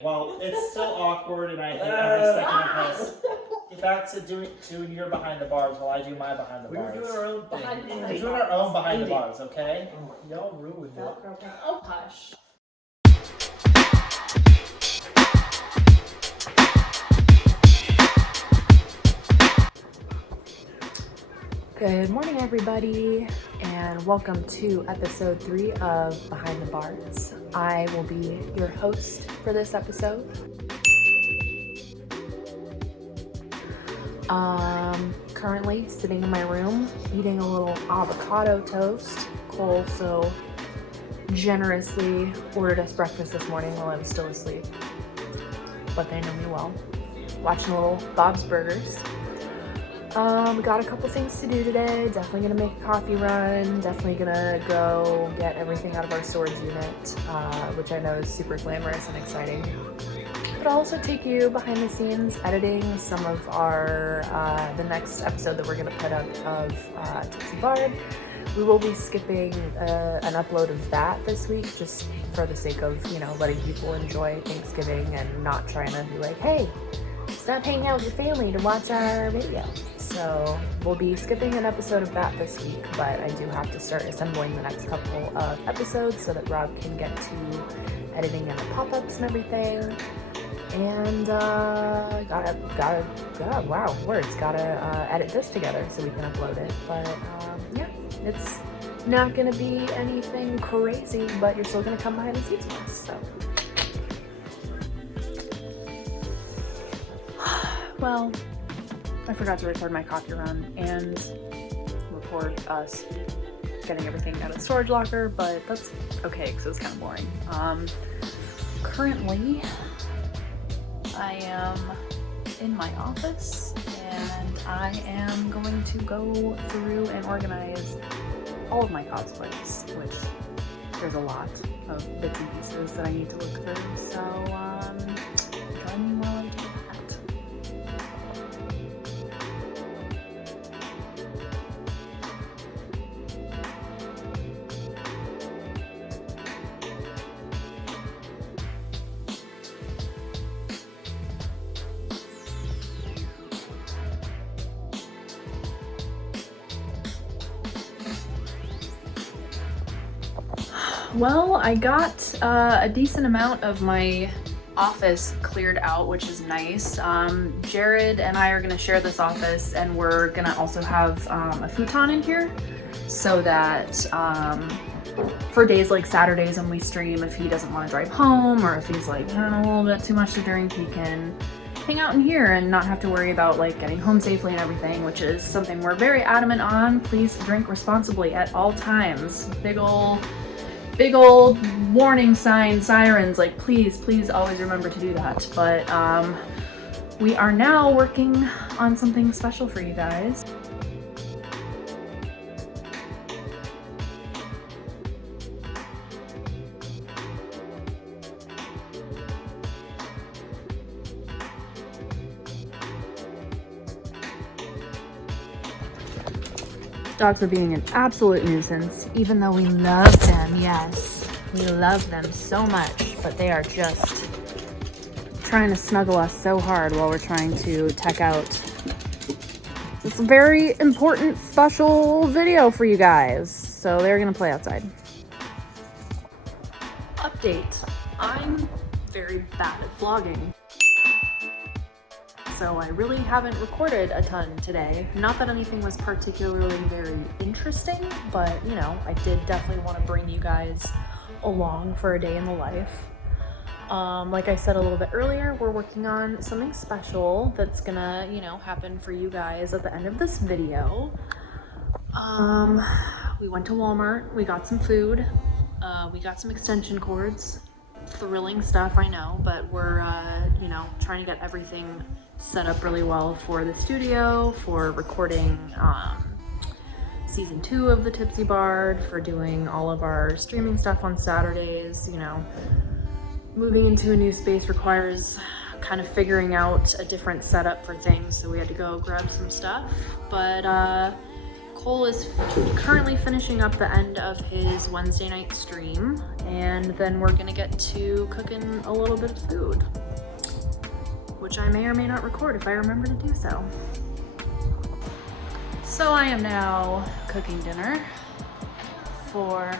Well, it's still awkward, and I hate every second of this. Get back to doing your behind the bars while I do my behind the bars. We're doing our own thing. We're doing our own behind the bars, okay? Oh, y'all ruined it. Oh, hush. Good morning, everybody, and welcome to episode 3 of Behind the Bards. I will be your host for this episode. Currently sitting in my room eating a little avocado toast. Cole so generously ordered us breakfast this morning while I was still asleep, but they know me well. Watching a little Bob's Burgers. Got a couple things to do today. Definitely gonna make a coffee run. Definitely gonna go get everything out of our storage unit, which I know is super glamorous and exciting. But I'll also take you behind the scenes editing some of our, the next episode that we're gonna put up of Tipsy Bard. We will be skipping an upload of that this week, just for the sake of, you know, letting people enjoy Thanksgiving and not trying to be like, hey, stop hanging out with your family to watch our video. So we'll be skipping an episode of that this week, but I do have to start assembling the next couple of episodes so that Rob can get to editing and the pop-ups and everything. And gotta edit this together so we can upload it. But yeah, it's not gonna be anything crazy, but you're still gonna come behind the scenes with us. So. Well, I forgot to record my coffee run and record us getting everything out of the storage locker, but that's okay because it was kind of boring. Currently, I am in my office and I am going to go through and organize all of my cosplays, which there's a lot of bits and pieces that I need to look through, so join me while I do that. Well, I got a decent amount of my office cleared out, which is nice. Jared and I are going to share this office, and we're going to also have a futon in here so that for days like Saturdays when we stream, if he doesn't want to drive home or if he's like, I don't know, a little bit too much to drink, he can hang out in here and not have to worry about like getting home safely and everything, which is something we're very adamant on. Please drink responsibly at all times. Big old warning sirens, like please always remember to do that. But we are now working on something special for you guys. Dogs are being an absolute nuisance, even though we love them, yes. We love them so much, but they are just trying to snuggle us so hard while we're trying to tech out this very important special video for you guys. So they're gonna play outside. Update, I'm very bad at vlogging. So I really haven't recorded a ton today. Not that anything was particularly very interesting, but you know, I did definitely want to bring you guys along for a day in the life. Like I said a little bit earlier, we're working on something special that's gonna, you know, happen for you guys at the end of this video. We went to Walmart, we got some food, we got some extension cords. Thrilling stuff, I know, but we're, you know, trying to get everything set up really well for the studio, for recording season 2 of the Tipsy Bard, for doing all of our streaming stuff on Saturdays. You know, moving into a new space requires kind of figuring out a different setup for things, so we had to go grab some stuff. But Cole is currently finishing up the end of his Wednesday night stream, and then we're gonna get to cooking a little bit of food, which I may or may not record if I remember to do so. So I am now cooking dinner for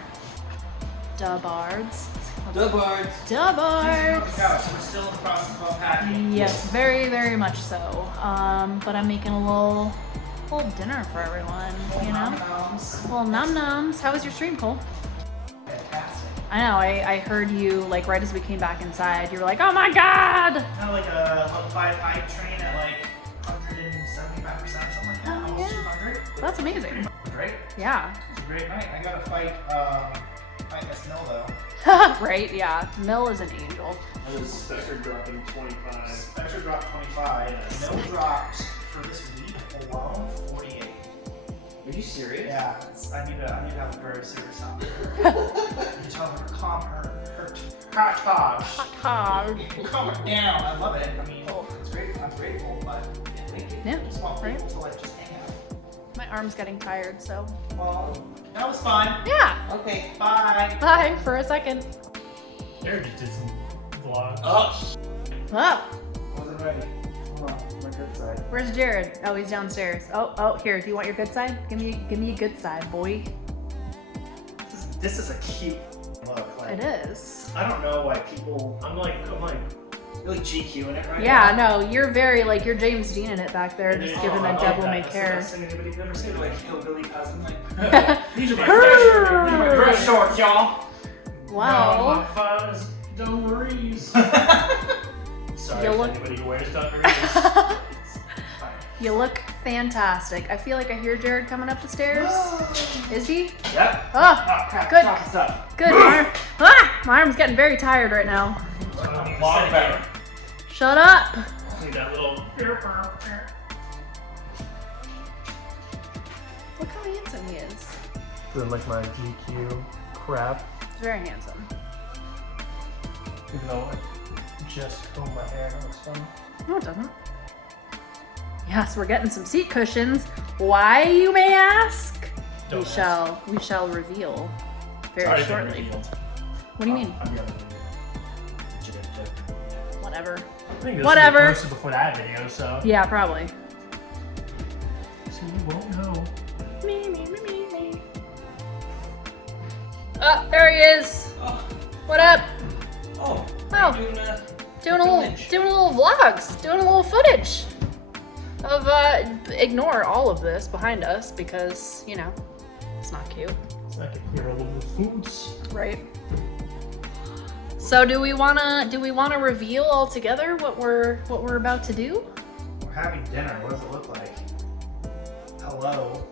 the Bards. The Bards. The Bards. We're still in the process of unpacking. Yes, very, very much so. But I'm making a little dinner for everyone, you know? Little num-nums. How was your stream, Cole? Fantastic. I know, I heard you, like, right as we came back inside, you were like, oh my god! Kind of like a level 5 hype train at like 175% or something like that. Oh, Almost yeah. 200. That's amazing. Great. Yeah. It was a great night. I gotta fight this Mill though. Right, yeah. Mill is an angel. Spectre dropping 25. Spectre dropped 25. Mill dropped for this week alone 48. Are you serious? Yeah, I need to have a very serious conversation. You tell her to calm her hot calm her down. I love it. I mean, it's great. I'm grateful, but Yeah, I just want right. people to like just hang out. My arm's getting tired, so. Well, that was fun. Yeah. Okay, bye. Bye for a second. Jared just did some vlogs. Oh, Oh, wasn't ready. Hold on, my good side. where's Jared? Oh, he's downstairs. Oh, here. Do you want your good side? Give me a good side, boy. This is a cute look. Like, It is. I don't know why people I'm like, really GQing it right Yeah, now. no, you're very like you're James Dean in it back there, just Oh, giving I that like devil may That's care. the best thing anybody's ever seen. Like hillbilly cousin. Like, these are my Brrr. dress shorts, y'all. Wow. Fives, dungarees. Sorry, You to look- anybody who wears dungarees. You look fantastic. I feel like I hear Jared coming up the stairs. Is he? Yep. Oh, Oh crap. Good. Talk us up. good. My arm's getting very tired right now. Long better. Shut up. See that little. Look how handsome he is. Doing like my GQ crap. He's very handsome. Even though I just combed my hair, that looks fun. No, it doesn't. Yes, we're getting some seat cushions. Why, you may ask? Don't We ask. shall reveal very It's already been shortly. revealed. What do you mean? I'm gonna reveal it. Whatever. I think this Whatever. will be posted before that video, so. Yeah, probably. So you won't know. Me. Oh, there he is. Oh, What up? oh. Oh. Doing, Doing a little vlogs, doing a little footage of ignore all of this behind us because, you know, it's not cute. So I can hear a little foods. Right. So do we wanna reveal all together what we're about to do? We're having dinner. What does it look like? Hello.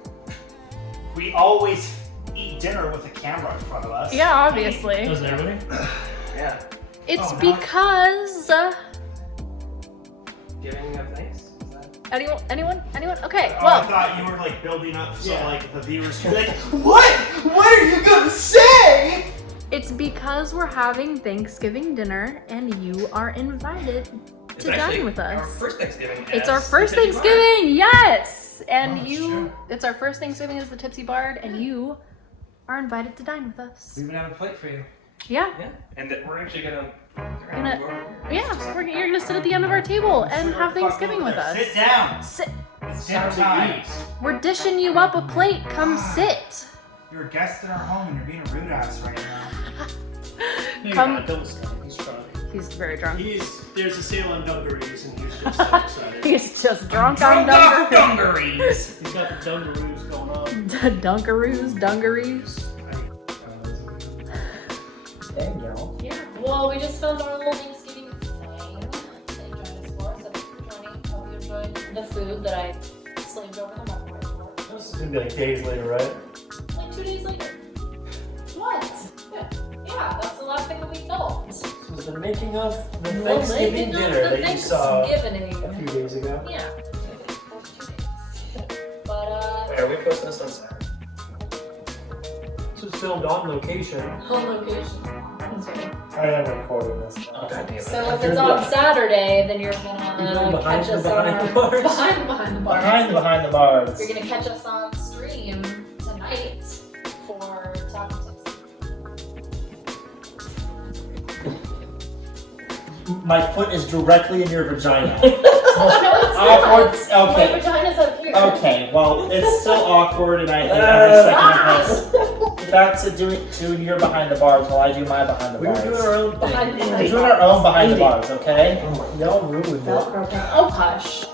We always eat dinner with a camera in front of us. Yeah, obviously. Doesn't everybody? yeah. It's Oh, no. because Giving of thanks? Is that... anyone? Okay, Oh, I well, thought you were like building up so Yeah. like the viewers could be like, what? What are you gonna say? it's because we're having Thanksgiving dinner and you are invited It's to actually dine with Our us. first Thanksgiving. It's as our first the Tipsy Bard. Thanksgiving, yes! And Oh, you, sure. it's our first Thanksgiving as the Tipsy Bard, and you are invited to dine with us. We even have a plate for you. Yeah, Yeah. And that we're actually gonna. yeah, you're gonna sit at the end of our table and have Thanksgiving with us. Sit down. Sit. It's dinner time. We're dishing you up a plate. Come sit. You're a guest in our home and you're being a rude ass right now. Come- Don't stop. He's trying. He's very drunk. There's a sale on dungarees and he's just so excited. He's just drunk on off Dungarees. dungarees. He's got the dungaroos going on. Dungarees. Dang, y'all. Yeah. Well, we just filmed our little Thanksgiving thing that you joined us for. So thank you for joining. Hope you enjoyed the food that I slaved over the microwave for. This is gonna be like days later, right? Like 2 days later. What? Yeah, that's the last thing that we filmed. This was the making of the The Thanksgiving making of dinner the that you saw a Thanksgiving. few days ago. Yeah. But Wait, are we posting this on Saturday? This was filmed on location. on location. Wednesday. I am recording this. Oh, God damn it. So if it's on Saturday, then you're You're gonna doing behind catch us the on our Bards? behind the Bards. Behind the Bards. You're gonna catch us on stream tonight for Talking Tipsy. My foot is directly in your vagina. No, it's Awkward. not. My Okay. vagina's up here. Okay. Well, it's still awkward, and I hate every second of this. Back to doing your behind the bars while I do my behind the We were bars. doing our own thing. Behind the We're Bards. doing our own behind the bars, okay? Y'all ruined it. Velcro pin. Oh, hush.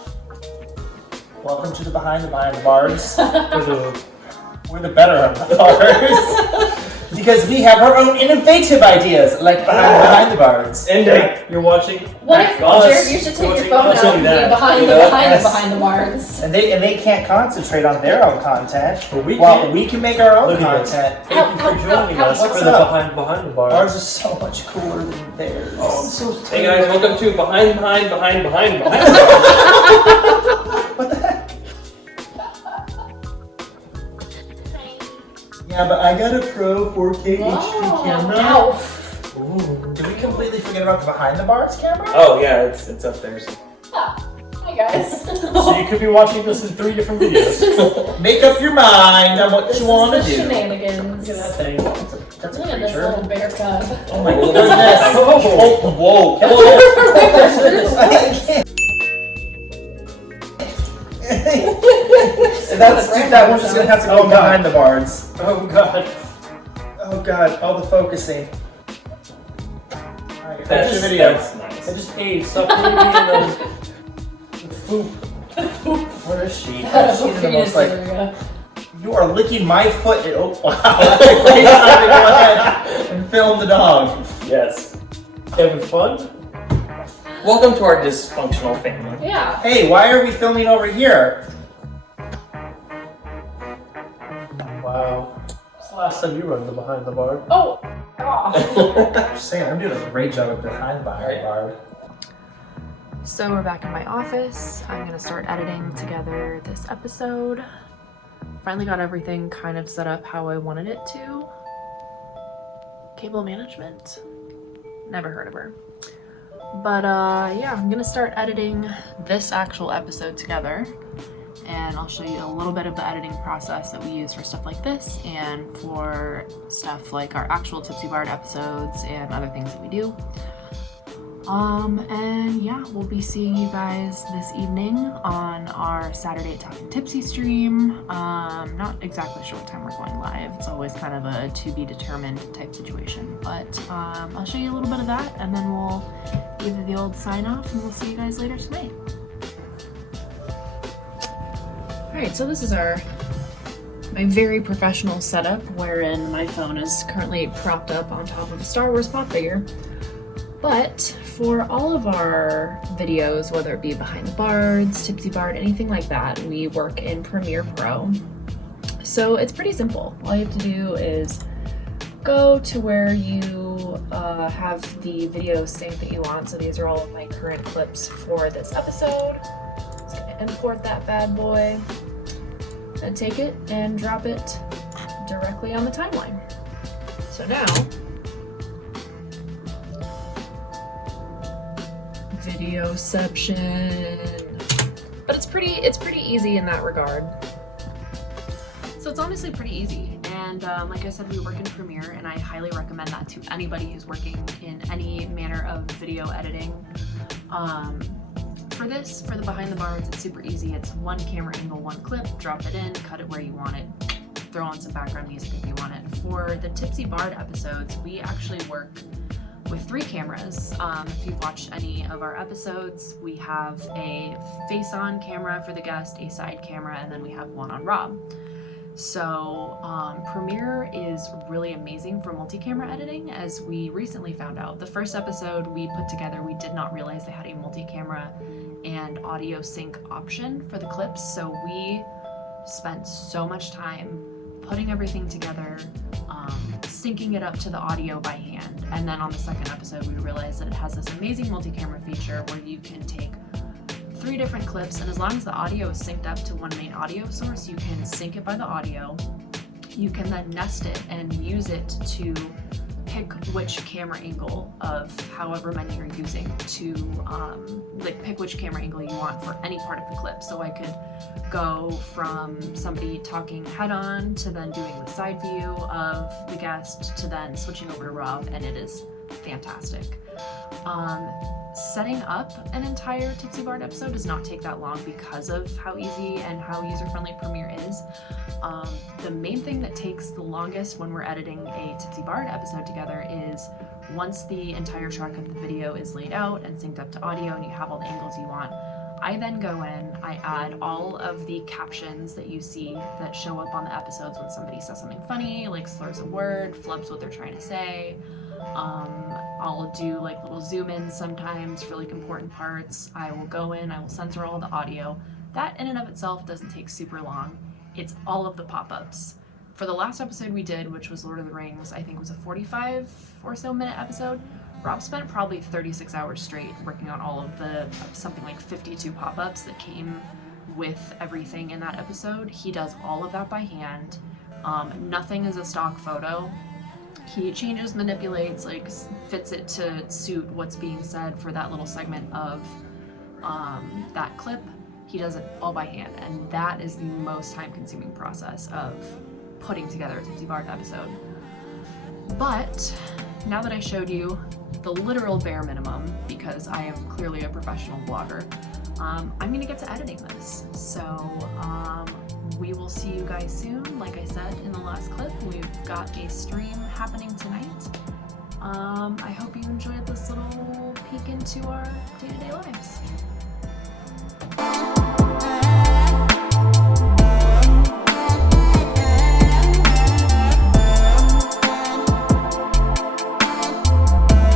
Welcome to the behind the bars. For the We're the better of the bars. Because we have our own innovative ideas, like behind the bars. And you're watching. What if, us Jared, you should take your watching phone us out do and that, be behind you the know? behind the Bards. And they can't concentrate on their own content. But we While can. we can make our own Look at this. content. Thank you for joining us What's for the up? behind the Bards. Ours is so much cooler than theirs. Oh, so Hey guys, welcome to behind. What the heck? Yeah, but I got a Pro 4K HD camera. Ow. Ooh. Did we completely forget about the behind the bars camera? Oh yeah, it's up there. So. Hi guys. So you could be watching this in 3 different videos. Make up your mind on what This you want to is the do. shenanigans. Look at that thing. That's a Look at this creature. little bear cub. Oh my Oh, goodness. oh, Whoa. That one's just gonna have to go behind the bars. Oh god. Oh god, all the focusing. Alright, finish your video. That's nice. I just hey, stop putting me in the poop. Where is she? That's She's in the most like. area. You are licking my foot. Oh wow! That's a great time to go ahead and film the dog. Yes. Having fun? Welcome to our dysfunctional family. Yeah. Hey, why are we filming over here? Wow. It's the last time you run the behind the bar. Oh. Oh. Just saying, I'm doing a great job of behind the bar. So we're back in my office. I'm gonna start editing together this episode. Finally got everything kind of set up how I wanted it to. Cable management? Never heard of her. But yeah, I'm gonna start editing this actual episode together. And I'll show you a little bit of the editing process that we use for stuff like this and for stuff like our actual Tipsy Bard episodes and other things that we do. And yeah, we'll be seeing you guys this evening on our Saturday Talking Tipsy stream. Not exactly sure what time we're going live. It's always kind of a to be determined type situation, but I'll show you a little bit of that and then we'll give it the old sign off and we'll see you guys later tonight. Alright, so this is my very professional setup wherein my phone is currently propped up on top of a Star Wars pop figure. But for all of our videos, whether it be Behind the Bards, Tipsy Bard, anything like that, we work in Premiere Pro. So it's pretty simple. All you have to do is go to where you have the video sync that you want. So these are all of my current clips for this episode. Just gonna import that bad boy and take it and drop it directly on the timeline. So now, Videoception. But it's pretty easy in that regard. So it's honestly pretty easy. And like I said, we work in Premiere, and I highly recommend that to anybody who's working in any manner of video editing. For the Behind the Bards, it's super easy. It's one camera angle, one clip, drop it in, cut it where you want it, throw on some background music if you want it. For the Tipsy Bard episodes, we actually work with 3 cameras. If you've watched any of our episodes, we have a face-on camera for the guest, a side camera, and then we have one on Rob. So Premiere is really amazing for multi-camera editing, as we recently found out. The first episode we put together, we did not realize they had a multi-camera and audio sync option for the clips, so we spent so much time putting everything together, syncing it up to the audio by hand. And then on the second episode, we realized that it has this amazing multi-camera feature where you can take 3 different clips, and as long as the audio is synced up to one main audio source, you can sync it by the audio. You can then nest it and use it to pick which camera angle of however many you're using to like pick which camera angle you want for any part of the clip. So I could go from somebody talking head on to then doing the side view of the guest to then switching over to Rob, and it is fantastic. Setting up an entire Tipsy Bard episode does not take that long because of how easy and how user-friendly Premiere is. The main thing that takes the longest when we're editing a Tipsy Bard episode together is once the entire track of the video is laid out and synced up to audio and you have all the angles you want, I then go in, I add all of the captions that you see that show up on the episodes when somebody says something funny, like slurs a word, flubs what they're trying to say. I'll do like little zoom ins sometimes for like important parts. I will go in, I will censor all the audio. That in and of itself doesn't take super long. It's all of the pop-ups. For the last episode we did, which was Lord of the Rings, I think was a 45 or so minute episode, Rob spent probably 36 hours straight working on all of the something like 52 pop-ups that came with everything in that episode. He does all of that by hand. Nothing is a stock photo. He changes, manipulates, like fits it to suit what's being said for that little segment of that clip. He does it all by hand, and that is the most time-consuming process of putting together a Tipsy Bard episode. But now that I showed you the literal bare minimum, because I am clearly a professional vlogger, I'm gonna get to editing this. So we will see you guys soon. Like I said in the last clip, we've got a stream happening tonight. I hope you enjoyed this little peek into our day-to-day lives.